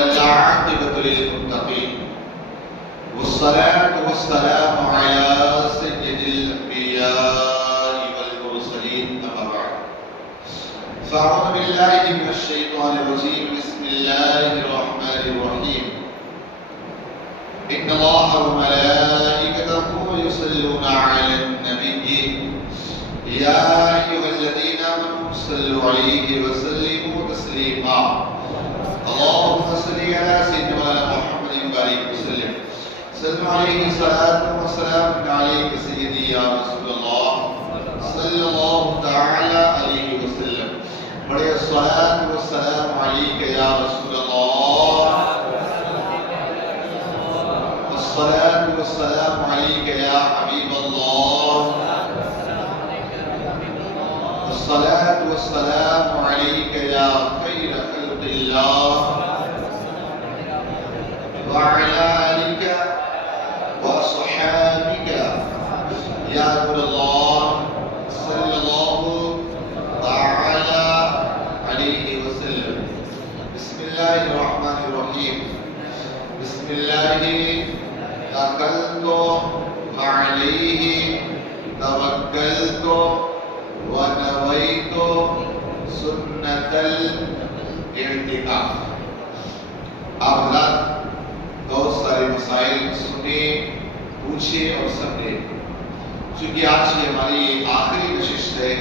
والعاقبة للمتقين والصلاة والسلام على سيد الأنبياء والمرسلين أما بعد فأعوذ بالله من الشيطان الرجيم بسم الله الرحمن الرحيم إن الله وملائكته يصلون على النبي يا أيها الذين آمنوا صلوا عليه وسلموا تسليما اللهم صل على سيدنا محمد وبارك وسلم صلى عليه الصلاة والسلام عليك سيدي يا رسول الله صلى الله تعالى عليه وسلم بڑے الصلاة والسلام عليك يا رسول الله والصلاة والسلام عليك يا حبيب الله والصلاة والسلام عليك يا خير خلق الله وعلى آلك وأصحابك يا رسول الله صلى الله تعالى عليه وسلم بسم الله الرحمن الرحيم بسم الله توكلت وعليه توكلت ونويت سنة الاعتكاف. آپ حضرات بہت سارے مسائل سنے پوچھے اور سمجھے. چونکہ آج کی ہماری آخری نشست ہے،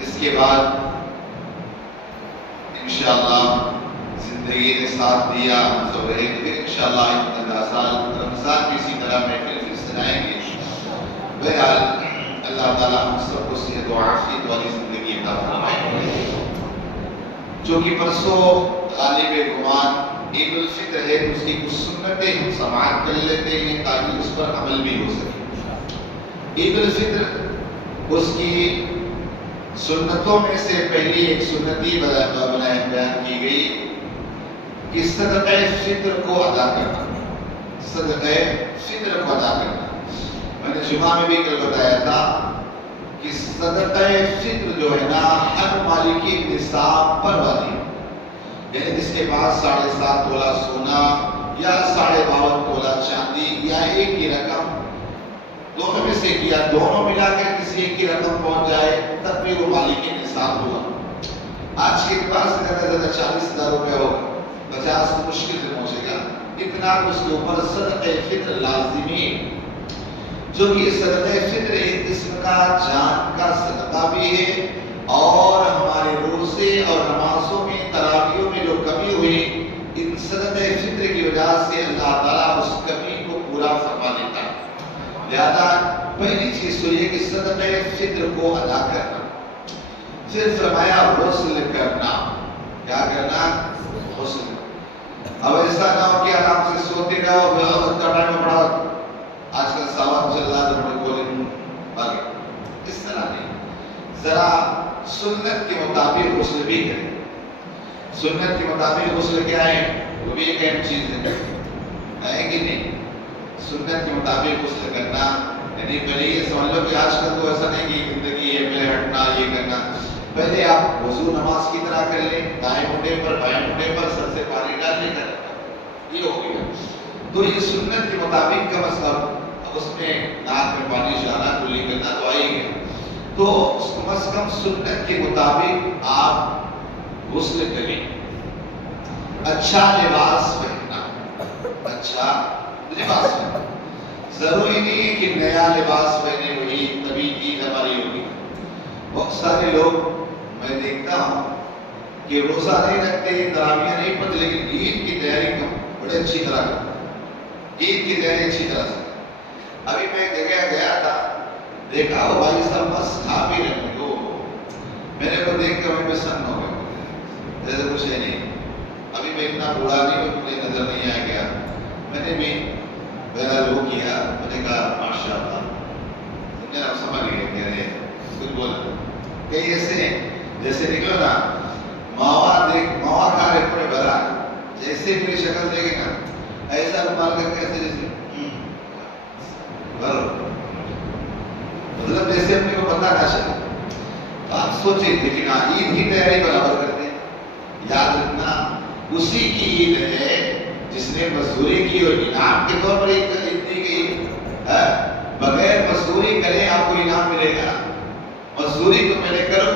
اس کے بعد انشاءاللہ زندگی نے ساتھ دیا ہم سب رہے تو پھر انشاءاللہ اگلا سال رمضان بھی اسی طرح محفل سنائیں گے. بہرحال اللہ تعالیٰ ہم سب کو صحت و عافیت والی زندگی عطا فرمائے. جو کہ پرسوں غالب گمان عید الفطر ہے، اس کی کچھ سنتیں ہم سماعت کر لیتے ہیں تاکہ اس پر عمل بھی ہو سکے. عید الفطر اس کی سنتوں میں سے پہلی ایک سنتی بیان کی گئی کہ صدقہ فطر کو ادا کرنا. صدقہ فطر کو ادا کرنا میں نے جمعہ میں بھی کل بتایا تھا کہ صدقہ فطر جو ہے نا ہر مالکی نصاب پر والی، یعنی جس کے پاس 7.5 تولہ سونا یا 52.5 تولہ چاندی یا ایک کی رقم دونوں میں سے کیا، دونوں ملا کر کسی ایک کی رقم پہنچ جائے تب بھی وہ مالکی نصاب ہوا. آج کے پاس زیادہ 40,000 روپے ہوگا، 50 مشکل سے پہنچے گا. اتنا اس کے اوپر صدقہ فطر لازمی، جو کہ صدقہ فطر ایک قسم کا جان کا صدقہ بھی ہے، اور ہمارے روزے اور نمازوں میں تراویحوں میں جو کمی ہوئی ان صدقہ فطر کی وجہ سے اللہ تعالیٰ اس کمی کو پورا فرما دیتا ہے. لہذا پہلی چیز تو یہ کہ صدقہ فطر کو ادا کرنا. پھر فرمایا غسل کرنا. کیا کرنا؟ غسل. اب ایسا نہ ہو کہ آرام سے سوتے رہو ٹائم پڑھاؤ آج کل صاحب چل رہا تو بڑے بولے آگے، اس طرح نہیں. ذرا سنت کے مطابق غسل بھی کریں. سنت کے مطابق غسل کیا ہے؟ وہ بھی ایک اہم چیز ہے کہ نہیں. سنت کے مطابق غسل کرنا یعنی پہلے یہ سمجھ لو کہ آج کل تو ایسا نہیں کہ زندگی ہے پہلے ہٹنا یہ کرنا. پہلے آپ وضو نماز کی طرح کر لیں، دائیں منڈے پر بائیں منڈے پر سر سے پانی ڈال لے کر یہ ہو گیا. تو یہ سنت کے مطابق کم از کم اس میں ناک میں پانی چلانا کلی کرنا تو آئے گا. تو کم از کم سنت کے مطابق آپ غسل کریں. اچھا لباس پہننا. اچھا لباس پہننا ضروری نہیں ہے کہ نیا لباس پہنے وہی تبھی عید ہماری ہوگی. بہت سارے لوگ میں دیکھتا ہوں کہ روزہ نہیں رکھتے، تراویح نہیں پڑھتے، لیکن عید کی تیاری بڑے اچھی طرح کرتے. عید کی تیاری اچھی طرح سے. ابھی میں ایک جگہ گیا تھا، دیکھا وہ بھائی صاحب بس کھا پی رہے ہو. میرے کو دیکھ کر میں پسند ہو گیا، جیسے کچھ ہے نہیں. ابھی میں اتنا بوڑھا نہیں ہوں، مجھے نظر نہیں آیا گیا. میں نے بھی میرا لو کیا، میں نے کہا ماشاء اللہ. سمجھ گئے کہہ رہے کچھ بولا کئی ایسے جیسے نکلو نا ماوا کھا رہے پورے بھرا، جیسے میری شکل دیکھے نا ایسا رومال کر کے ایسے جیسے مطلب جیسے اپنے کو پتہ نہ چلے. آپ سوچیں لیکن عید کی تیاری برابر کرتے ہیں. یاد رکھنا اس اسی کی عید ہے جس نے مزدوری کی اور انعام کے طور پر عید دی گئی ہے۔ بغیر مزدوری کرے آپ کو انعام ملے گا، مزدوری تو پہلے کرو۔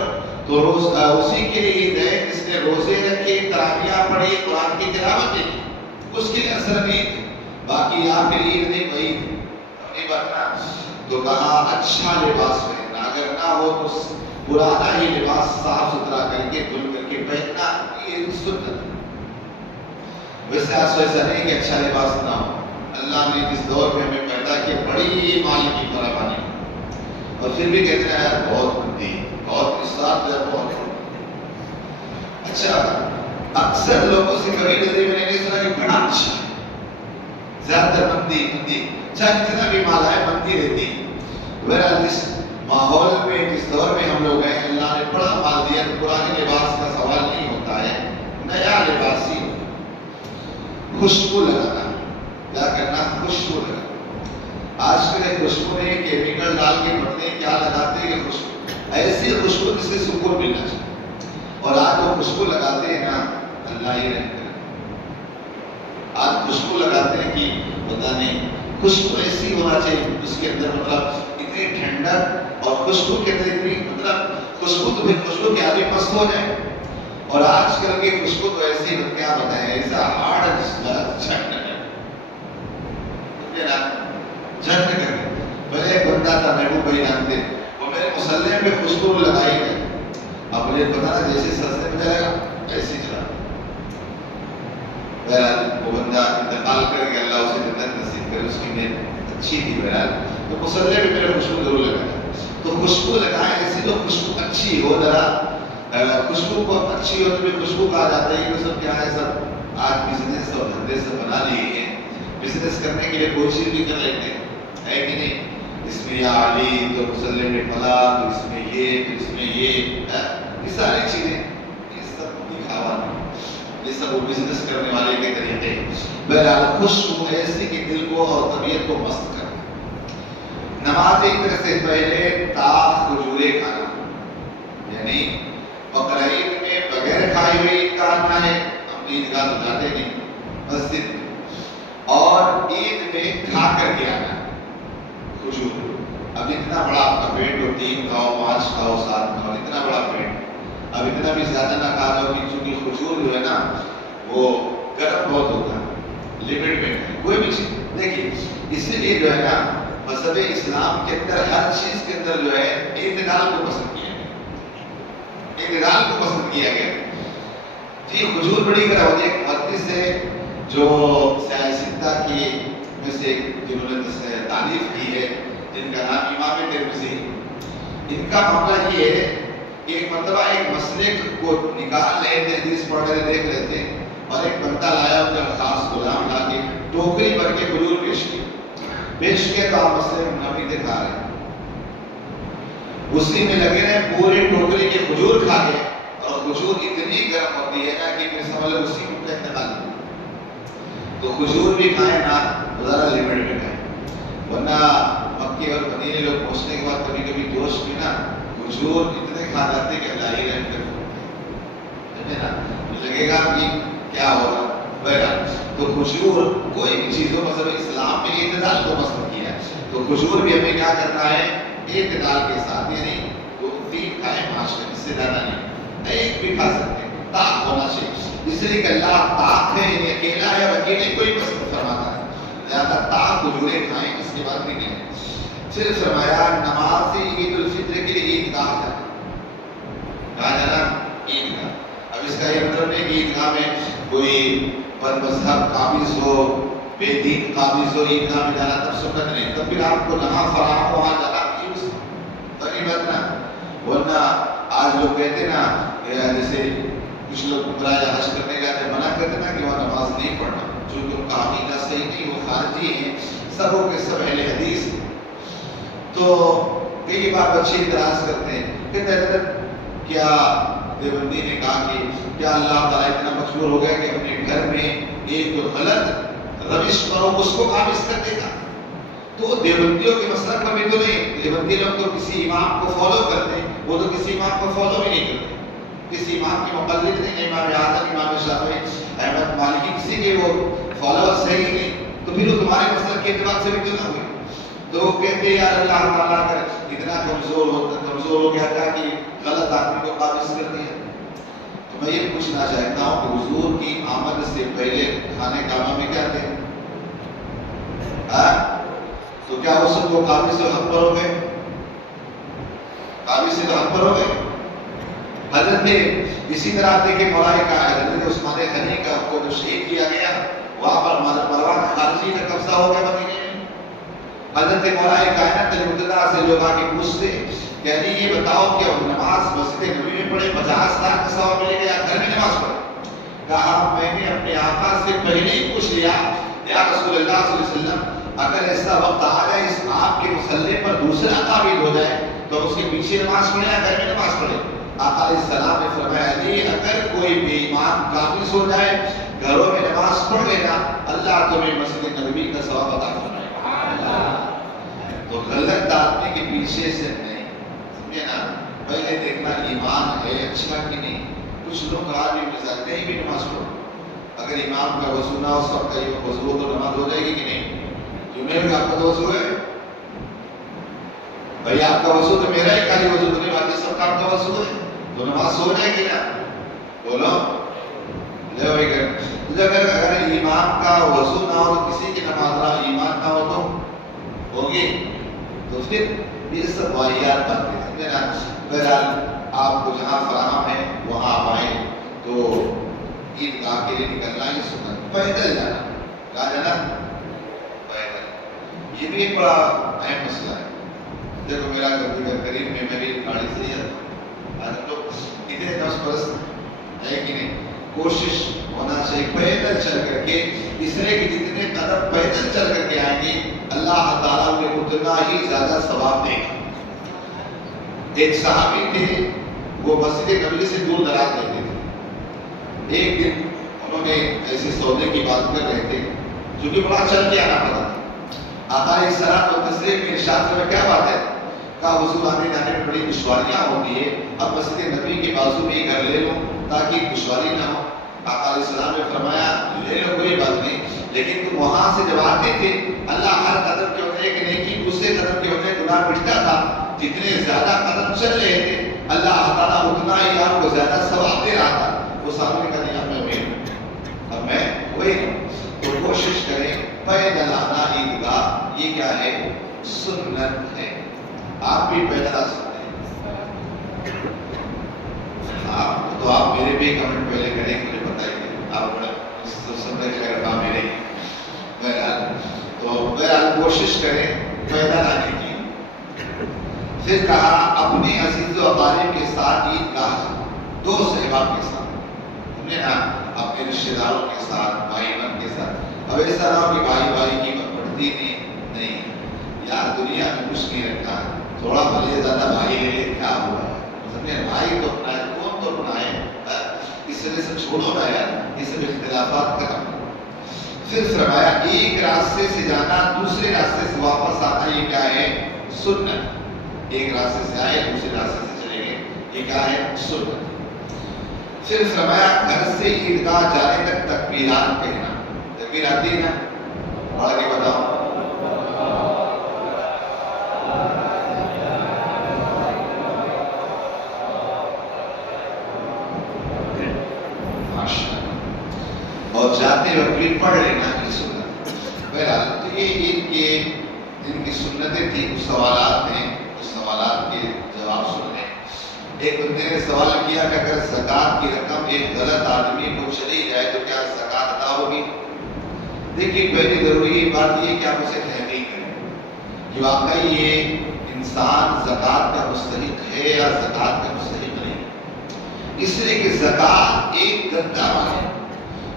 تو روز اسی کے لیے عید ہے جس نے روزے رکھے، تراویح پڑھی، قرآن کی تلاوت کی، اس کے لیے اصل عید۔ باقی آپ کے لیے عید نہیں کوئی نہیں بات نا۔ تو کہا اچھا لباس پہننا، اگر نہ ہو تو پرانا ہی لباس صاف ستھرا کر کے دھل کر کے پہننا، یہ سنت۔ ویسے ایسا نہیں کہ اچھا لباس نہ ہو، اللہ نے جس دور میں ہمیں پیدا کیا بڑی مال کی فراوانی، اور پھر بھی کہتے ہیں یار بہت مندی، بہت اسراف ہے، بہت۔ اچھا اکثر لوگوں سے کبھی کبھی میں نے نہیں سنا کہ بڑا اچھا ہے، زیادہ تر مندی چاہے جتنا بھی مال ہے مندی رہتی۔ بہرحال جس ماحول میں جس دور میں ہم لوگ ہیں، اللہ نے بڑا مال دیا، پرانے لباس کا سوال نہیں ہوتا ہے، نیا لباس ہی۔ خوشبو لگانا، کیا کرنا؟ خوشبو لگانا۔ آج کل ایک خوشبو نے کیمیکل ڈال کے پتلے کیا لگاتے ہیں، خوشبو ایسی خوشبو جس سے سکون ملنا چاہیے، اور آج وہ خوشبو لگاتے ہیں نا، اللہ ہی رحم کرے۔ آج خوشبو لگاتے ہیں کہ پتہ نہیں، خوشبو ایسی ہونا چاہیے اس کے اندر مطلب اتنی ٹھنڈک، اور خوشبو کے اندر اتنی مطلب خوشبو تو پھر خوشبو کے آدمی مست ہو جائے۔ اور آج کل کی خوشبو تو ایسی کیا بتائیں، ایسا ہارڈ جھٹ کر پہلے ایک بندہ تھا محبوب بھائی جانتے، وہ میرے مسلح پہ خوشبو لگائی ہے، اب مجھے پتا نا جیسے سستے میں جائے گا ایسے چلا۔ بہرحال وہ بندہ انتقال کر کے اللہ اسے جنت نصیب کرے، اس کی نیت اچھی تھی۔ بہرحال تو مسلح پہ میرے خوشبو ضرور لگایا، تو خوشبو لگائیں ایسی تو خوشبو اچھی ہو، ذرا خوشبو کو اچھی ہو تو بھی خوشبو کہا جاتا ہے۔ یہ سب کیا ہے، سب آج بزنس اور دھندے سے بنا لیے ہیں، بزنس کرنے کے لیے کوشش بھی کر لیتے ہیں، ہے کہ نہیں؟ اس میں یا علی تو مسلح میں فلاں، تو اس میں یہ، تو اس میں یہ ساری چیزیں، یہ سب دکھاوا نہیں، یہ سب وہ بزنس کرنے والے کے طریقے۔ بہرحال خوشبو ایسی کہ دل کو اور طبیعت کو مست کر۔ نماز عید سے پہلے تاخ کھجورے کھانا، یعنی بقرعید میں بغیر کھائے ہوئے عید کا آنا ہے، ہم عیدگاہ تو جاتے نہیں، مسجد میں، اور عید میں کھا کر کے آنا ہے کھجور۔ اب اتنا بڑا آپ کا پیٹ ہو، 3 کھاؤ 5 کھاؤ 7 کھاؤ، اتنا بڑا پیٹ، اب اتنا بھی زیادہ نہ کھا لو، کیونکہ کھجور جو ہے نا وہ گرم بہت ہوتا ہے، لمٹ میں کوئی بھی چیز دیکھیے، اسی لیے جو ہے نا مذہب اسلام کے اندر ہر چیز کے اندر جو ہے اعتدال کو پسند کیا گیا، اعتدال کو پسند کیا گیا۔ جی کھجور بڑی گرم ہوتی ہے، محدث ہے جو سیاستہ کی میں سے جنہوں نے تعریف کی ہے، جن کا نام امام ترمذی، ان کا معاملہ یہ ہے کہ ایک مرتبہ ایک مسئلے کو نکال رہے تھے، حدیث پڑھ رہے دیکھ رہے تھے، اور ایک بندہ لایا ان کا خاص غلام لا کے ٹوکری بھر کے کھجور پیش کیا تو آپ مسئلے میں نبی دکھا رہے ہیں، اسی میں لگے رہے پوری ٹوکری کے کھجور کھا گئے، اور کھجور اتنی گرم ہوتی ہے نا کہ میں سمجھ لو اسی میں انتقال۔ تو کھجور بھی کھائیں نا، ذرا لمٹ میں کھائیں، ورنہ مکے اور مدینے لوگ پہنچنے کے بعد کبھی کبھی جوش میں نا کھجور اتنے کھا جاتے کہ اللہ ہی رحم کرے نا، لگے گا کہ کیا ہوگا۔ بہرحال تو کھجور کوئی بھی چیز ہو، مذہب اسلام میں اعتدال کو پسند کیا ہے، تو کھجور بھی ہمیں کیا کرنا ہے، اعتدال کے ساتھ، یعنی 2-3 کھائیں 5 اس سے زیادہ نہیں، ایک بھی کھا سکتے ہیں، طاق ہونا چاہیے، اس لیے کہ اللہ طاق ہے، یعنی اکیلا ہے اور اکیلے کوئی پسند فرماتا ہے، لہٰذا طاق کھجوریں کھائیں، اس کے بعد نہیں کھائیں۔ پھر فرمایا نماز عید الفطر کے لیے عیدگاہ جانا، کہاں جانا؟ عیدگاہ۔ اب اس کا یہ مطلب نہیں کہ عیدگاہ میں کوئی بد مذہب قابض ہو، بے دین قابض ہو، عیدگاہ میں جانا تب سنت نہیں، تب پھر آپ کو نماز فراہم ہو، وہاں جانا غنیمت نا۔ ورنہ آج لوگ کہتے ہیں نا، جیسے کچھ لوگ عمرہ یا حج کرنے جاتے ہیں، منع کرتے نا کہ وہاں نماز نہیں پڑھنا، چونکہ ان کا عقیدہ صحیح نہیں، وہ خارجی ہیں، سبوں کے سب اہل حدیث ہیں۔ تو کئی بار بچے اعتراض کرتے ہیں، کہتے ہیں کیا دیوبندی نے کہا کہ کیا اللہ تعالیٰ اتنا مجبور ہو گیا کہ اپنے گھر میں ایک غلط روش کرو اس کو قابض کر دے گا؟ تو دیوبندیوں کے مسلک میں بھی تو نہیں، دیوبندی لوگ تو کسی امام کو فالو کرتے ہیں، وہ تو کسی امام کو فالو بھی نہیں کرتے، کسی امام کے مقلد نہیں، امام اعظم امام شافعی احمد مالکی کسی کے وہ فالوورز ہے ہی نہیں، تو پھر وہ تمہارے مسلک کے اعتبار سے بھی تو نہ ہوئے. تو وہ کہتے ہیں یار اللہ تعالیٰ اگر اتنا کمزور ہو گیا تھا کہ غلط آدمی کو قابض کر دیا. تو میں یہ پوچھنا چاہتا ہوں کہ حضور کی آمد سے پہلے کھانے کعبہ میں کیا تھے؟ تو کیا وہ سب کو قابض سے حق پر ہو گئے؟ قابض سے تو حق پر ہو گئے. حضرت اسی طرح دیکھیں مولا کا حضرت عثمان غنی کا کو جو شہید کیا گیا وہاں پر مروان خارجی کا قبضہ ہو گیا مدینے میں. حضرت مولا کائنات علیہ السلام سے لوگ آ کے پوچھتے کہتے یہ بتاؤ کہ نماز مسجد نبی میں پڑھے 50 لاکھ کا ثواب ملے گا یا گھر میں نماز پڑھے؟ کہا میں نے اپنے آقا سے پہلے ہی پوچھ لیا یا رسول اللہ صلی اللہ علیہ وسلم اگر ایسا وقت آ جائے اس آپ کے مصلی پر دوسرا قابض ہو جائے تو اس کے پیچھے نماز پڑھے یا گھر میں نماز پڑھے؟ آقا علیہ السلام نے فرمایا علی اگر کوئی بے ایمان قابض ہو جائے گھروں میں نماز پڑھ لینا اللہ تمہیں مسجد نبوی کا ثواب عطا فرمائے گا. تو غلط آدمی کے پیچھے سے نہیں، سمجھے نا، پہلے دیکھنا ایمان ہے اچھا کہ نہیں. کچھ لوگ آج بھی مثال کہیں بھی نماز پڑھو، اگر امام کا وضو نہ ہو سب کا وضو ہو تو نماز ہو جائے گی کہ نہیں؟ کیوں نہیں؟ آپ کا تو وضو ہے بھائی، آپ کا وضو تو میرا ہی خالی وضو تو نہیں، باقی سب کا آپ کا وضو ہے تو نماز ہو جائے گی نا. بولو اگر امام کا وضو نہ ہو تو کسی کی نماز نہ ایمان نہ ہو تو ہوگی. تو پھر یہ سب واحیات باتیں سمجھے نا. بہرحال آپ کو جہاں فراہم ہے وہاں آپ آئیں تو عیدگاہ کے لیے نکلنا ہی سنت، پیدل جانا. کہاں جانا؟ پیدل. یہ بھی ایک بڑا اہم مسئلہ ہے. دیکھو میرا گھر قریب میں میری گاڑی سے ہی لوگ اتنے نفس پرست ہے کہ نہیں. کوشش ہونا چاہیے پیدل چل کر کے، اس طرح کے جتنے قدم پیدل چل کر کے آئیں گے اللہ تعالیٰ انہیں اتنا ہی زیادہ ثواب دے گا. ایک صحابی تھے وہ مسجد نبوی سے دور دراز رہتے تھے. ایک دن انہوں نے ایسے سودے کی بات کر رہے تھے کیونکہ بڑا چل کے آنا پڑا تھا. آقا علیہ السلام و تسلیم میں ارشاد میں کیا بات ہے؟ کہا حضور آنے جانے میں بڑی دشواریاں ہوتی ہے، اب مسجد نبوی کے بازو میں ہی گھر لے لو تاکہ دشواری نہ ہو. آقا علیہ السلام نے فرمایا لے لو کوئی بات نہیں، لیکن تم وہاں سے جب آتے تھے اللہ ہر قدم کے ہونے ایک نیکی دوسرے قدم کے ہونے گناہ مٹتا تھا. جتنے زیادہ قدم چل رہے تھے اللہ تعالیٰ اتنا ہی آپ کو زیادہ ثواب دے رہا تھا. وہ سامنے کا نہیں اب میں وہی ہوں. تو کوشش کریں پیدل آنا عیدگاہ، یہ کیا ہے؟ سنت ہے. آپ بھی پیدل آ سکتے ہیں. تو آپ میرے بھی کمنٹ پہلے کریں، مجھے بتائیے آپ سمجھ کر کام میرے. بہرحال کوشش کریں پیدل آنے کی. پھر کہا اپنے عزیز و اقارب کے ساتھ عیدگاہ جاؤ، دوست احباب کے ساتھ، سمجھے نا، اپنے رشتے داروں کے ساتھ، بھائی بہن کے ساتھ. اب ایسا نہ ہو کہ بھائی بھائی کی بڑھتی نہیں یار، دنیا میں کچھ نہیں رکھا ہے. تھوڑا بھلے زیادہ بھائی لے لے کیا ہوا ہے، سمجھے؟ بھائی تو اپنا ہے، کون تو اپنا ہے. اس طرح سے چھوڑو نا یار، یہ سب اختلافات ختم. پھر فرمایا ایک راستے سے جانا دوسرے راستے سے واپس آنا، یہ کیا ہے؟ سنت. ایک راستے سے آئے دوسرے راستے سے چلے گئے، یہ کیا ہے؟ سنت. پھر فرمایا گھر سے عیدگاہ جانے تک تکبیرات کہنا. تکبیر آتی ہے نا؟ پڑھ کے بتاؤ. اور جاتے وقت بھی پڑھ لینا کی سنت. بہرحال تو یہ عید کے دن کی سنتیں تھیں. کچھ سوالات ہیں، اس سوالات کے جواب سن لیں. ایک بندے نے سوال کیا کہ اگر زکوٰۃ کی رقم ایک غلط آدمی کو چلی جائے تو کیا زکوٰۃ ادا ہوگی؟ دیکھیے پہلی ضروری بات یہ کہ آپ اسے تحقیق کریں کہ واقعی یہ انسان زکوٰۃ کا مستحق ہے یا زکوٰۃ کا مستحق نہیں. اس لیے کہ زکوٰۃ ایک گندا مال ہے،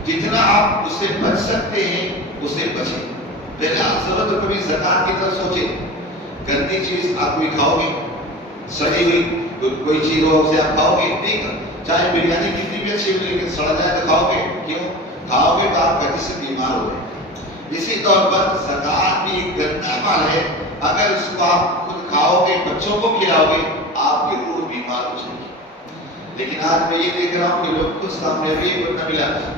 جتنا آپ اسے بچ سکتے ہیں اسے بچیں. پہلے آپ ضرورت ہو کبھی زکوٰۃ کی طرف سوچیں. گندی چیز آپ بھی کھاؤ گے، سڑی ہوئی کوئی چیز ہو اسے آپ کھاؤ گے نہیں. چاہے بریانی کتنی بھی اچھی ہو لیکن سڑ جائے تو کھاؤ گے. کیوں کھاؤ گے؟ تو آپ کا جسم بیمار ہو جائے. اسی طور پر زکوٰۃ بھی ایک گندا مال ہے، اگر اس کو آپ خود کھاؤ گے بچوں کو کھلاؤ گے آپ کی روح بیمار ہو جائے گی. لیکن آج میں یہ دیکھ رہا ہوں کہ لوگ کچھ کامیابی نہ ملا،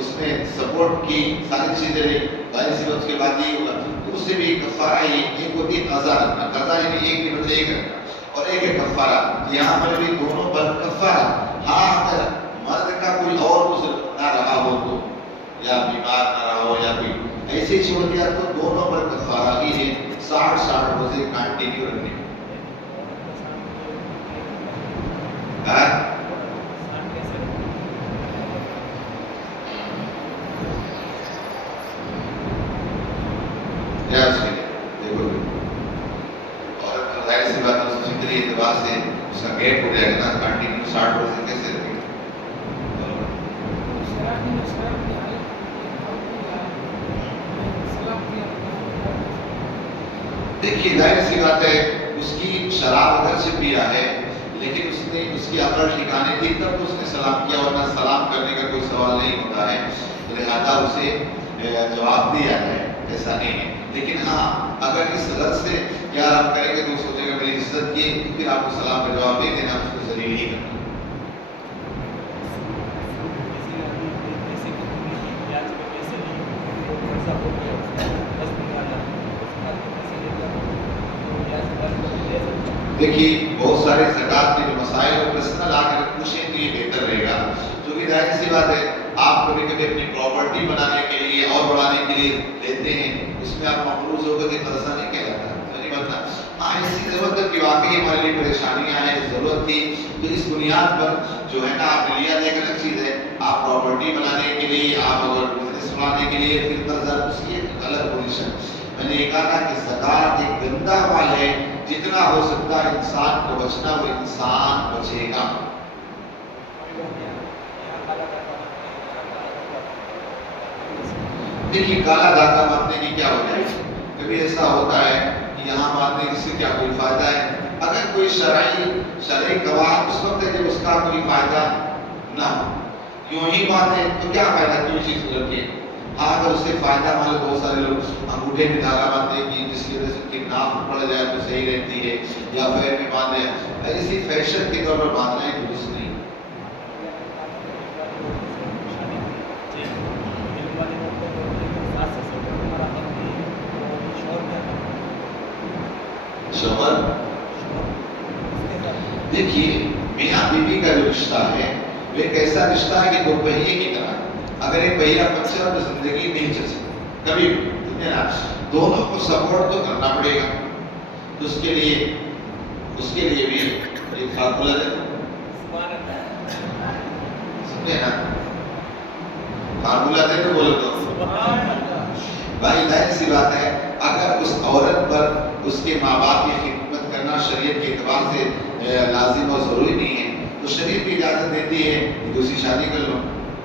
اس نے سپورٹ کی ساری چیزیں لی، ظاہر سی بات کے بعد یہ ہوگا تو اس سے بھی کفارہ ہی ایک ہوتی ہے قضا رکھنا، قضا یعنی ایک نہیں بلکہ ایک رکھنا، اور ایک ہے کفارہ، یہاں پر بھی دونوں پر کفارہ۔ ہاں اگر مرد کا کوئی اور عذر نہ رہا ہو تو، یا بیمار نہ رہا ہو، یا کوئی ایسے چھوڑ دیا تو دونوں پر کفارہ ہی ہے، 60 روزے کنٹینیو رکھنے۔ اور ظاہر سی بات ہے فطری اعتبار سے اس کا گیپ ہو جائے گا نا، کنٹینیو 60 روزے کیسے رکھے گا؟ دیکھیے ظاہر سی بات ہے اس کی شراب اگر سے پیا ہے لیکن اس نے اس کی عقل ٹھکانے تھی تب تو اس نے سلام کیا، ورنہ سلام کرنے کا کوئی سوال نہیں ہوتا ہے، لہذا اسے جواب دیا ہے، ایسا نہیں ہے۔ لیکن ہاں اگر اس غرض سے کیا آپ کریں گے تو سوچے گا میری عزت کی، پھر آپ کو سلام کا جواب دے دینا، اس کو ذلیل ہی کرنا۔ دیکھیے بہت سارے زکوٰۃ کے جو مسائل اور پرسنل آ کر پوچھیں تو یہ بہتر رہے گا، کیونکہ ظاہر سی بات ہے آپ کبھی کبھی اپنی پراپرٹی بنانے کے لیے اور بڑھانے کے لیے لیتے ہیں، اس میں آپ مقروض ہو کر کے قرضہ نہیں کہلاتا، نہیں بنتا۔ ہاں ایسی ضرورت ہے کہ واقعی ہمارے لیے پریشانیاں ہیں، ضرورت تھی، تو اس بنیاد پر جو ہے نا آپ نے لیا، ایک الگ چیز ہے، آپ پراپرٹی بنانے کے لیے، آپ اگر بزنس بنانے کے لیے پھر قرضہ، اس کی ایک الگ پوزیشن۔ میں نے یہ کہا تھا کہ زکوٰۃ ایک گندا مال ہے، جتنا ہو سکتا ہے انسان کو بچنا وہ انسان بچے گا۔ دیکھیے کالا دھاگا باندھنے کی کیا وجہ ہے؟ کبھی ایسا ہوتا ہے کہ یہاں باندھنے سے کیا کوئی فائدہ ہے؟ اگر کوئی شرعی گواہ اس وقت ہے جب اس کا کوئی فائدہ نہ ہو، یوں ہی باندھے تو کیا فائدہ، کیوں چیز رکھے؟ ہاں اگر اس سے فائدہ مان لو، بہت سارے لوگ انگوٹھے میں دھاگا باندھتے ہیں کہ جس کی وجہ سے ان کی ناف پڑ جائے تو صحیح رہتی ہے، یا پیر میں باندھے، ایسی فیشن کے طور پر باندھنا ہے درست نہیں۔ شوہر دیکھیے میاں بیوی کا جو رشتہ ہے وہ ایک ایسا رشتہ ہے کہ دو پہیے کی طرح، اگر ایک پہیا پنچر تو زندگی نہیں چل سکتی کبھی بھی، دونوں کو سپورٹ تو کرنا پڑے گا، تو اس کے لیے بھی ایک فارمولا ہے، سمجھے نا؟ فارمولا دے تو بولو تو بھائی ظاہر سی بات ہے، اگر اس عورت پر اس کے ماں باپ کی خدمت کرنا شریعت کے اعتبار سے لازم اور ضروری نہیں ہے تو شریعت بھی اجازت دیتی ہے کہ دوسری شادی کر لو،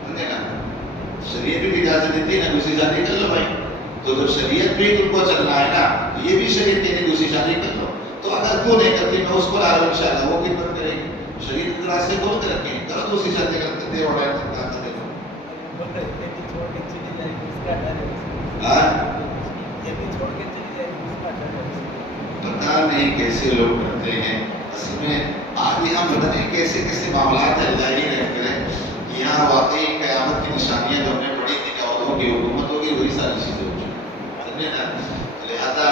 سمجھے نا؟ شریعت بھی اجازت دیتی ہے نا دوسری شادی کر لو بھائی، تو جب شریعت بھی تم کو چلنا ہے نا تو یہ بھی شریعت کہتے ہیں دوسری شادی کر لو، تو اگر تو نہیں کرتی میں اس کو لا لوں انشاءاللہ وہ خدمت کرے گی، شریعت کے راستے کون کے رکھیں، کرو دوسری شادی کرتے تھے اور پتہ نہیں کیسے لوگ کرتے ہیں، اصل میں آج یہاں پتہ نہیں کیسے کیسے معاملات اللہ ہی رہتے ہیں، یہاں واقعی قیامت کی نشانیاں جو ہم نے پڑھی تھی کہ عورتوں کی حکومت ہوگی وہی ساری چیزیں ہو چکی، سمجھے نا؟ لہٰذا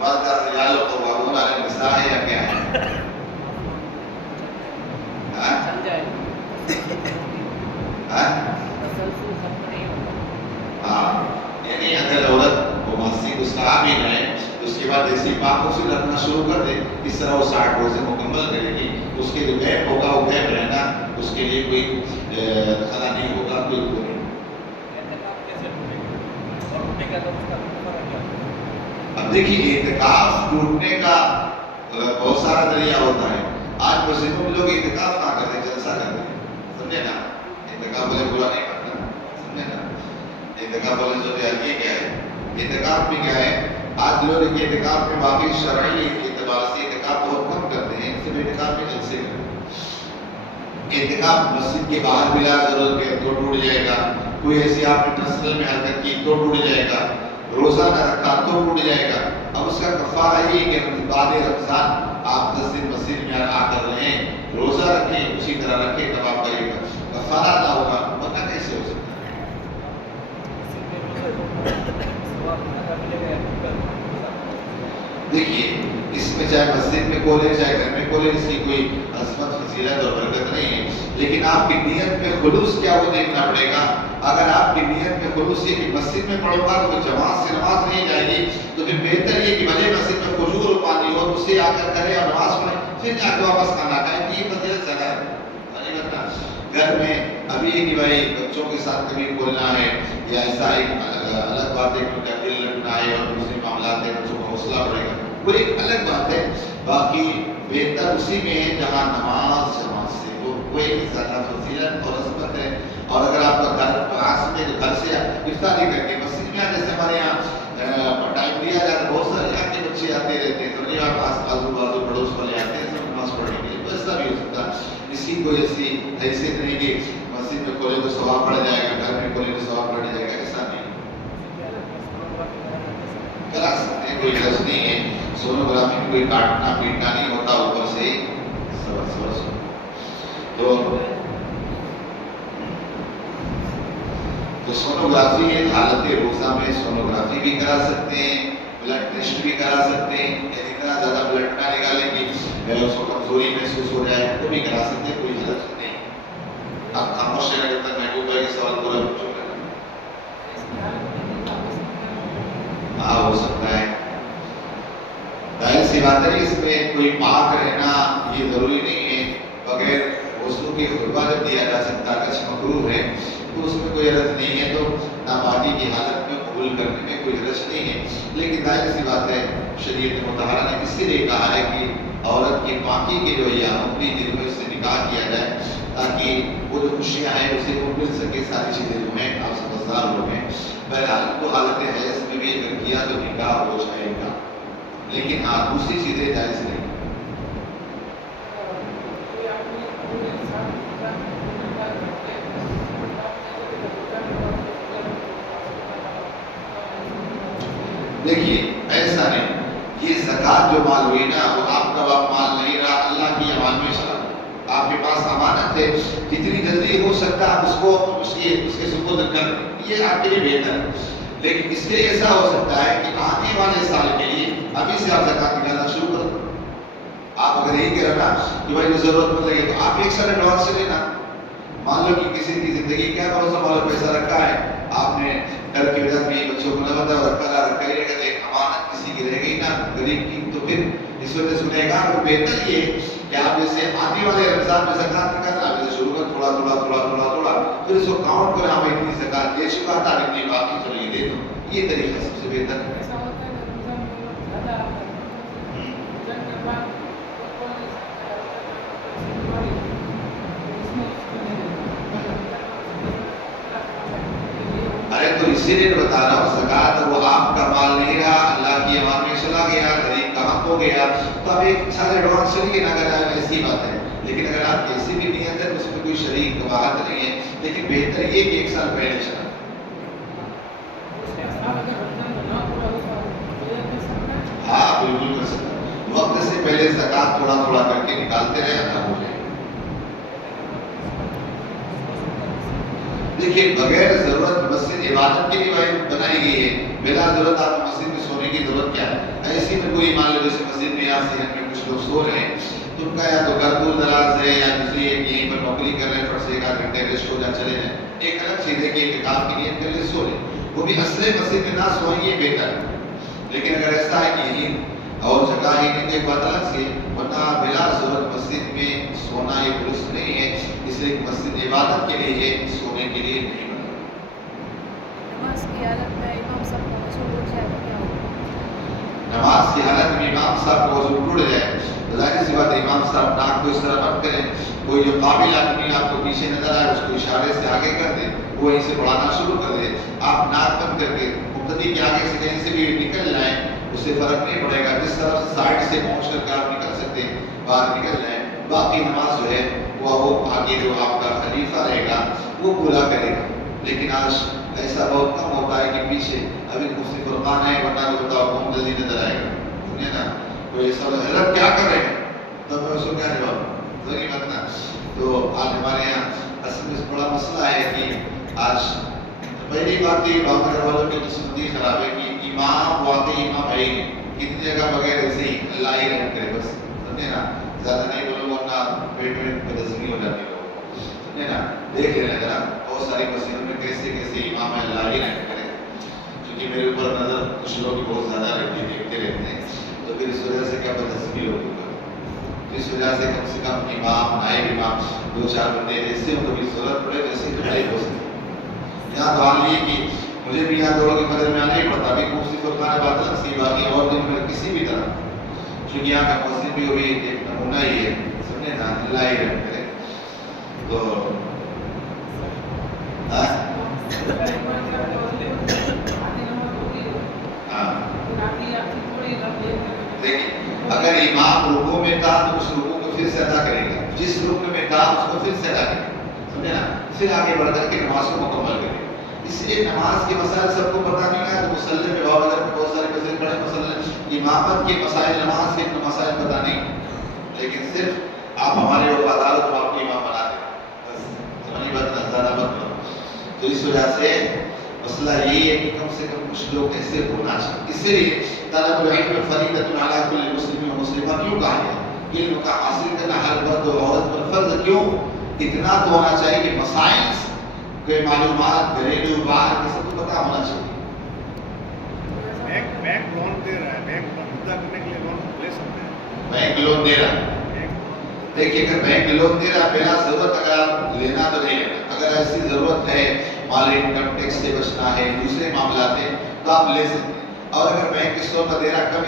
مرد کا رجال قوامون علی النساء ہے یا کیا ہے؟ یعنی اگر عورت وہ مسجد اس کا آ بھی جائے اس کے بعد ایسی پاک اسے رکھنا شروع کر دے، اس طرح وہ 60 روزے مکمل کرے گی، اس کے جو غیب ہوگا وہ غیب رہنا، اس کے لیے کوئی خطا نہیں ہوگا، کوئی نہیں۔ اب دیکھیے اعتکاف ٹوٹنے کا بہت سارا ذریعہ ہوتا ہے، آج مسلموں میں لوگ اعتکاف نہ کرتے جلسہ کرتے ہیں، سمجھے نا؟ اعتکاف بولے برا نہیں کرنا، سمجھے نا؟ اعتکاف بولے جو یہ کیا ہے، اعتکاف بھی کیا ہے؟ آج لوگ اعتکاف میں واقعی شرعی اعتبار سے اعتکاف بہت کم کرتے ہیں، صرف اعتکاف میں جلسے کرتے ہیں۔ اعتکاف مسجد کے باہر بلا ضرورت ہے تو ٹوٹ جائے گا، کوئی ایسی آپ نے ٹرسل میں حرکت کی تو ٹوٹ جائے گا، روزہ نہ رکھا تو ٹوٹ جائے گا۔ اب اس کا کفارہ یہ ہے کہ بعد رمضان آپ 10 دن مسجد میں آ کر رہیں، روزہ رکھیں، اسی طرح رکھیں، تب آپ کا یہ کفارہ ادا ہوگا، ورنہ کیسے ہو سکتا ہے؟ دیکھیے اس میں چاہے مسجد میں کھولے چاہے گھر میں کھولے اس کی کوئی عظمت فضیلت اور برکت نہیں ہے، لیکن آپ کی نیت میں خلوص کیا وہ دیکھنا پڑے گا۔ اگر آپ کی نیت میں خلوص یہ کہ مسجد میں پڑھوں گا تو جماعت سے نماز نہیں جائے گی، تو پھر بہتر یہ کہ بھلے مسجد میں خشوع اور پانی ہو اس سے آ کر کرے اور نماز پڑھے پھر جا کے واپس کھانا کھائے، یہ فضیلت زیادہ ہے۔ گھر میں ابھی کہ بھائی بچوں کے ساتھ کبھی کھولنا ہے یا ایسا ایک الگ بات ہے کہ دل رکھنا ہے اور دوسرے معاملات ہے بچوں کو حوصلہ پڑے گا، وہ ایک الگ بات ہے۔ باقی بہتر اسی میں ہے جہاں نماز جماعت سے ہو، وہ ایک زیادہ فضیلت اور عظمت ہے۔ اور اگر آپ کا گھر پاس میں جو گھر سے افطاری کر کے مسجد میں جیسے ہمارے یہاں ٹائم دیا جاتا ہے، بہت سارے یہاں کے بچے آتے رہتے ہیں، تو آپ آس آزو بازو پڑوس والے آتے ہیں سب نماز پڑھنے کے لیے، تو ایسا بھی ہو سکتا ہے۔ اسی کو ایسی حیثیت نہیں کہ مسجد میں کھولے تو ثواب پڑ جائے گا، گھر میں کھولے تو ثواب پڑ جائے گا، ایسا نہیں کرا سکتے ہیں، کوئی غرض نہیں ہے۔ سونوگرافی میں کوئی کاٹنا پیٹنا نہیں ہوتا، اوپر سے تو سونوگرافی حالت روزہ میں سونوگرافی بھی کرا سکتے ہیں، بلڈ ٹیسٹ بھی کرا سکتے ہیں، یعنی اتنا زیادہ بلڈ نہ نکالیں کہ اس کو کمزوری محسوس ہو جائے، وہ بھی کرا سکتے ہیں، کوئی حرج نہیں۔ آپ خاموش رہنا جب تک محبوب بھائی کے سوال پورا ہو چکا ہے۔ ہاں ہو سکتا ہے، ظاہر سی بات ہے، اس میں کوئی پاک رہنا یہ ضروری نہیں ہے، بغیر وضو کے خطبہ جب دیا جا سکتا ہے، اگر مکروہ ہے تو اس میں کوئی حرج نہیں ہے، تو ناپاکی کی حالت میں قبول کرنے میں کوئی حرج نہیں ہے۔ لیکن ظاہر سی بات ہے، شریعت مطہرہ نے اسی لیے کہا ہے کہ عورت کی پاکی کے جو ایام اپنی دل میں اس سے نکاح کیا جائے، تاکہ وہ جو خوشیاں ہیں اسے وہ مل سکے، ساری چیزیں جو ہیں آپ سمجھدار ہو گئے۔ بہرحال کو حالت حیض میں بھی اگر کیا تو نکاح ہو جائے گا، لیکن ہاں دوسری چیزیں جائز نہیں۔ دیکھیے ایسا نہیں، یہ زکوٰۃ جو مال ہوئی نا وہ آپ کا مال نہیں رہا، اللہ کی امان میں چلا، آپ کے پاس امانت ہے، جتنی جلدی ہو سکتا ہے آپ اس کو اس کے سپرد کر دیں، یہ آپ کے لیے بہتر ہے۔ لیکن اس لیے ایسا ہو سکتا ہے کہ آنے والے سال کے لیے ابھی سے آپ زکوٰۃ نکالنا شروع کر دیں۔ آپ اگر یہی کہہ رہے نا کہ بھائی ضرورت مند لگے تو آپ ایک سال ایڈوانس سے لینا۔ مان لو کہ کسی کی زندگی کیا بھروسہ والا پیسہ رکھا ہے، آپ نے گھر کی وجہ بھی بچوں کو نہ بتا رکھا ہی رہے گا، امانت کسی کی رہ گئی نا غریب کی، تو پھر اس وجہ سے سنے گا وہ بہتر یہ ہے کہ آپ جیسے آنے والے رمضان میں زکوٰۃ نکالنا، آپ جیسے شروع کر تھوڑا تھوڑا تھوڑا تھوڑا تھوڑا پھر اس کو کاؤنٹ کریں، ہمیں اتنی زکوٰۃ دے چکا تھا اتنی باقی چلو یہ دے دو، یہ طریقہ سب سے بہتر ہے۔ ارے تو اسی لیے بتا رہا ہوں، زکوٰۃ وہ آپ کا مال نہیں رہا، اللہ کی امان میں چلا گیا، غریب کا حق ہو گیا، تو اب ایک سال ایڈوانس چلیے نہ کرا، ایسی بات ہے۔ لیکن اگر آپ کی ایسی بھی نیت ہے تو اس میں کوئی شریک قباحت نہیں ہے، لیکن بہتر یہ کہ ایک سال پہلے چلا۔ ہاں بالکل کر سکتا، وقت سے پہلے زکوٰۃ تھوڑا تھوڑا کر کے نکالتے رہے، اللہ ہو جائے۔ دیکھیے بغیر ضرورت مسجد عبادت کے لیے بنائی گئی ہے، بلا ضرورت آپ مسجد میں سونے کی ضرورت کیا ہے؟ ایسی میں کوئی مان لو جیسے مسجد میں یہاں صحت میں کچھ لوگ سو رہے ہیں، تو ان کا یا تو گھر دور دراز ہے یا دوسری یہیں پر نوکری کر رہے ہیں، پھر سے ایک آدھ گھنٹے ریسٹ ہو جائے چلے جائیں، ایک الگ چیز ہے کہ اعتکاف کی نیت کر لے سو لیں، وہ بھی اصل مسجد میں نہ سوئیں یہ بہتر ہے۔ لیکن اگر ایسا ہے کہ یہیں اور جگہ ہی نہیں، تو ایک بات الگ سے، ورنہ بلا ضرورت مسجد میں سونا یہ درست نہیں ہے، اس لیے مسجد عبادت کے لیے ہے، سونے کے لیے نہیں۔ نماز کی حالت میں امام صاحب کو وضو ٹوٹ جائے تو کیا ہوگا؟ نماز کی حالت میں امام صاحب کو وضو ٹوٹ جائے تو ظاہر سی بات ہے امام صاحب ناک کو اس طرح بند کریں، کوئی جو قابل آدمی آپ کو پیچھے نظر آئے اس کو اشارے سے آگے کر دے، وہ وہیں سے بڑھانا شروع کر دے، آپ ناک بند کر کے مقتدی کے آگے سے کہیں سے بھی نکل جائیں، اس سے فرق نہیں پڑے گا، جس طرف سائڈ سے پہنچ کر کے آپ نکل سکتے ہیں باہر نکل جائیں، باقی نماز جو ہے وہ آگے جو آپ کا خلیفہ رہے گا وہ پورا کرے گا۔ لیکن آج ایسا بہت کم ہوتا ہے کہ پیچھے ابھی مفتی فرقان ہے، ورنہ تو بتاؤ محمد علی نظر آئے گا، سنیے نا کوئی ایسا حضرت کیا کر رہے ہیں، تب میں اس کو کیا جواب ضروری بات نا۔ تو آج ہمارے یہاں اصل میں بڑا مسئلہ ہے کہ آج پہلی بات یہ باقر والوں کی قسمتی خراب ہے کہ امام واقعی امام ہے ہی نہیں. کتنی جگہ بغیر ایسے ہی اللہ ہی رحم کرے بس, سمجھے نا, زیادہ نہیں بولو ورنہ پیٹ میں بدہضمی ہو جاتی ہے, سمجھے نا. دیکھ لینا ذرا بہت ساری مسجدوں میں کیسے کیسے امام ہے, اللہ ہی رحم کرے. کیونکہ میرے اوپر نظر کچھ لوگ کی بہت زیادہ رہتی ہے, دیکھتے رہتے ہیں, تو پھر اس وجہ سے کیا بدہضمی ہوگی. اس وجہ سے کم سے کم امام نائب امام دو چار بندے ایسے ہوں, کبھی ضرورت پڑے جیسے تو نہیں ہو سکتے. یہاں تو حال یہ کہ مجھے بھی یہاں دوڑ کے مدد میں آنا ہی پڑتا, ابھی مفتی فرقان بات الگ سی باقی اور دن میں کسی بھی طرح, چونکہ یہاں کا مسجد بھی وہی ایک نمونہ ہی ہے, سمجھے نا, اللہ ہی رحم کرے. تو دیکھیے اگر امام رکوع میں تھا تو اس رکوع کو پھر سے ادا کرے گا, جس رکن میں تھا اس کو پھر سے ادا کرے گا, سمجھے نا, پھر آگے بڑھ کر کے نماز کو مکمل کرے گا. اس لیے نماز کے مسائل سب کو پتہ نہیں ہے, تو مسلح میں بابر میں بہت سارے مسئلے بڑے مسئلے امامت کے مسائل, نماز کے مسائل پتہ نہیں, لیکن صرف آپ ہمارے وفادار ہو تو آپ کے امام بنا دیں, بس سمجھ بات نہ, زیادہ مت کرو. تو اس وجہ سے مسئلہ یہی ہے کہ کم سے کم کچھ لوگ ایسے ہونا چاہیے. اسی لیے طلب العلم فریضۃ علی کل مسلم و مسلمہ کیوں کہا گیا؟ علم کا حاصل کرنا ہر مرد و عورت پر فرض کیوں؟ اتنا تو ہونا چاہیے کہ مسائل کے معلومات گھریلو باہر کے سب کو پتہ ہونا چاہیے. بینک لون دے رہا ہے, بینک مدد کرنے کے لیے لون لے سکتے ہیں. بینک لون دے رہا ہے, دیکھیے اگر بینک لون دے رہا ہے بلا ضرورت, اگر آپ لینا تو نہیں لینا, اگر ایسی ضرورت ہے, مالی انکم ٹیکس سے بچنا ہے, دوسرے معاملات ہیں, تو آپ لے سکتے ہیں. اور اگر بینک اس طور پر دے رہا, کم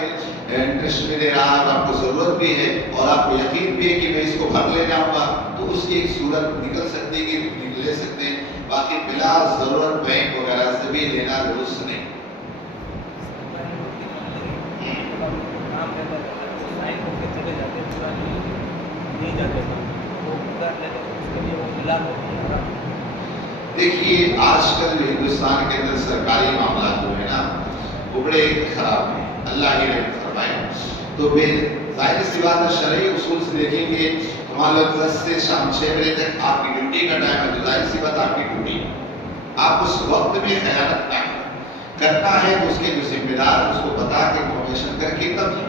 انٹرسٹ میں دے رہا ہے, آپ کو ضرورت بھی ہے اور آپ کو یقین بھی ہے کہ میں اس کو بھر لے جاؤں گا, تو اس کی ایک صورت نکل سکتی ہے کہ لے سکتے ہیں. باقی بلا ضرورت بینک وغیرہ سے بھی لینا درست نہیں. دیکھیے آج کل ہندوستان کے اندر سرکاری معاملات جو ہے نا وہ بڑے خراب ہیں, اللہ ہی رحم فرمائے. تو بے ظاہر سی بات ہے, شرعی اصول سے دیکھیں گے, مان لو 10 سے شام 6 بجے تک آپ کی ڈیوٹی کا ٹائم ہے, تو ظاہر سی بات آپ کی ڈیوٹی, آپ اس وقت میں خیانت نہ کرنا ہے. تو اس کے جو ذمہ دار اس کو بتا کے انفارمیشن کر کے تب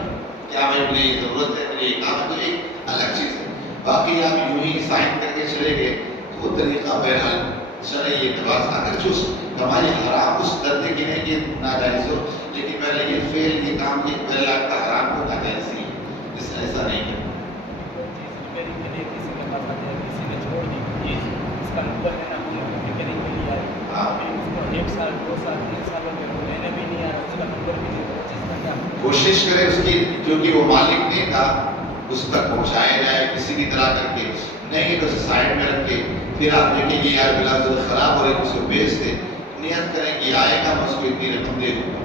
کیا بھائی مجھے یہ ضرورت ہے, مجھے یہ کام ہے, تو ایک الگ چیز ہے. باقی آپ یوں ہی سائن کر کے چلے گئے, وہ طریقہ بہرحال شرعی اعتبار سے اگر جو کمائی حرام اس درجے کی نہیں کہ ناجائز ہو, لیکن پہلے یہ فعل یہ کام کی پہلے آپ کا حرام کو ناجائز نہیں ہے, اس نے ایسا نہیں ہے. کوشش کرے اس کی, کیونکہ وہ مالک نہیں تھا, اس تک پہنچایا جائے کسی بھی طرح کر کے, نہیں تو سائڈ میں رکھ کے پھر آپ دیکھیں گے یار بلا ضرورت خراب ہو رہی ہے, اس کو بیچ دیں, نیت کریں کہ آئے گا میں اس کو اتنی رقم دے دوں گا,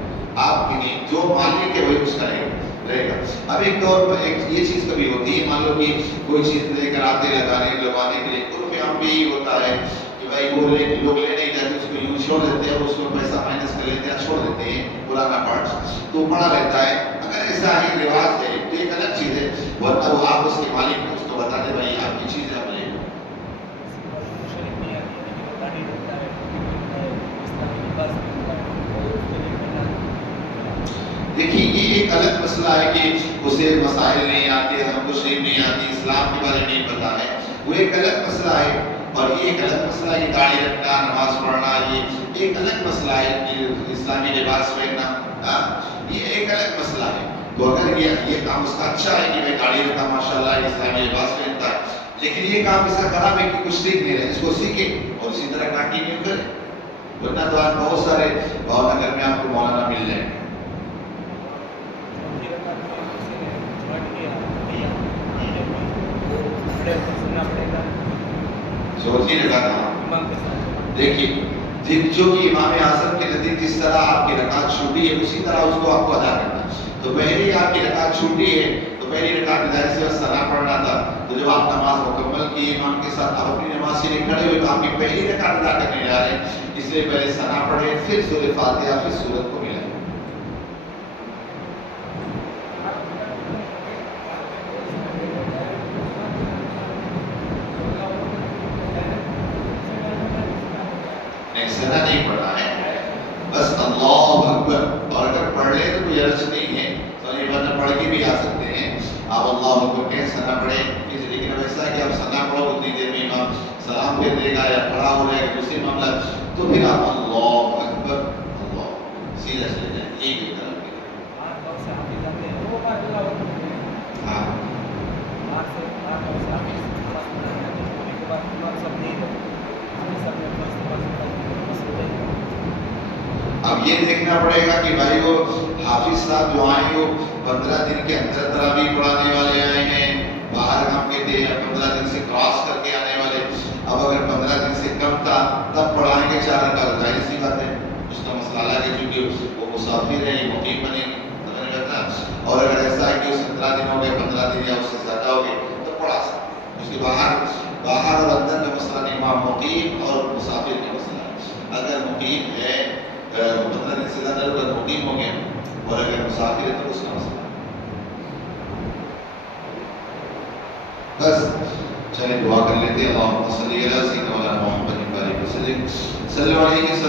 آپ کی نہیں, جو مالک ہے وہی اس کا رہے گا. اب ایک دور پر ایک یہ چیز کبھی ہوتی ہے, مان لو کہ کوئی چیز لے کر آتے لگانے کے لیے, عرف عام بھی یہی ہوتا ہے کہ بھائی وہ لوگ لے نہیں جاتے, اس کو یوں چھوڑ دیتے ہیں, اس کو پیسہ مائنس کر لیتے ہیں, چھوڑ دیتے ہیں پرانا پارٹس, تو پڑا رہتا ہے. اگر ایسا ہی رواج ہے تو ایک الگ چیز ہے, ورنہ وہ آپ اس کے مالک کو اس کو بتا دیں بھائی آپ کی چیز ہے, آپ لے لو. دیکھیے یہ ایک الگ مسئلہ ہے کہ اسے مسائل نہیں آتے, ہم کو شریف نہیں آتی, اسلام کے بارے میں نہیں پتا ہے, وہ ایک الگ مسئلہ ہے. اور یہ ایک الگ مسئلہ ہے کہ داڑھی رکھنا, نماز پڑھنا, یہ ایک الگ مسئلہ ہے کہ اسلامی لباس پہننا, یہ ایک الگ مسئلہ ہے. تو اگر یہ کام اس کا اچھا ہے کہ میں داڑھی رکھتا ماشاءاللہ اسلامی لباس پہنتا ہے, لیکن یہ کام اس کا خراب ہے کہ کچھ سیکھ نہیں رہے, اس کو سیکھیں اور اسی طرح کنٹینیو کریں, ورنہ تو آج بہت سارے بھاؤ نگر میں آپ کو مولانا مل جائیں. سوچ ہی لگا تھا. دیکھیے جو کہ امام اعظم کے نزدیک جس طرح آپ کی رکعت چھوٹی ہے اسی طرح اس کو آپ کو ادا کرنا. تو پہلی آپ کی رکعت چھوٹی ہے تو پہلی رکعت ظاہر سے ثنا پڑھنا تھا, تو جب آپ نماز مکمل کی امام کے ساتھ آپ اپنی نماز کے لیے کھڑے ہوئے تو آپ کی پہلی رکعت ادا کرنے جا رہے ہیں, اس لیے پہلے ثنا پڑھے, پھر سورہ فاتحہ, پھر سورت کو ملائیں. ثنا نہیں پڑھنا ہے, حرج نہیں ہے، تو یہ ورنہ پڑھ کے بھی آ سکتے ہیں. آپ اللہ اکبر کہیں سنا پڑھیں، لیکن اب ایسا ہے کہ آپ سنا پڑھو اتنی دیر میں امام سلام پھر دے گا یا کھڑا ہو جائے گا دوسری معاملہ، تو پھر آپ اللہ اکبر اللہ سیدھا چلے جائیں ایک ہی طرف کے. ہاں اب یہ دیکھنا پڑے گا کہ بھائی وہ حافظ صاحب جو آئے وہ 15 دن کے اندر تراویح پڑھانے والے آئے ہیں، باہر ہم کہتے ہیں 15 دن سے کراس کر کے آنے والے. اب اگر 15 دن سے کم تھا تب پڑھائیں گے 4 رکعت، ظاہر سی بات ہے اس کا مسئلہ الگ ہے کیونکہ وہ مسافر ہے، یہ مقیم بنے گی. اور اگر ایسا ہے کہ 17 دن ہو گئے، 15 دن یا اس سے زیادہ ہو گئے تو پڑھا سکتے. اس کے باہر اور اندر کا مسئلہ نہیں، وہاں مقیم اور مسافر کا مسئلہ ہے. اگر مقیم ہے 15 دن سے زیادہ لوگ مقیم ہو گئے اور اگر مسافر ہے تو اس کا مسئلہ. بس چلیں دعا کر لیتے ہیں. اللہم صلی علی سیدنا محمد و علی آلہ وسلم. صلی اللہ علیہ وسلم.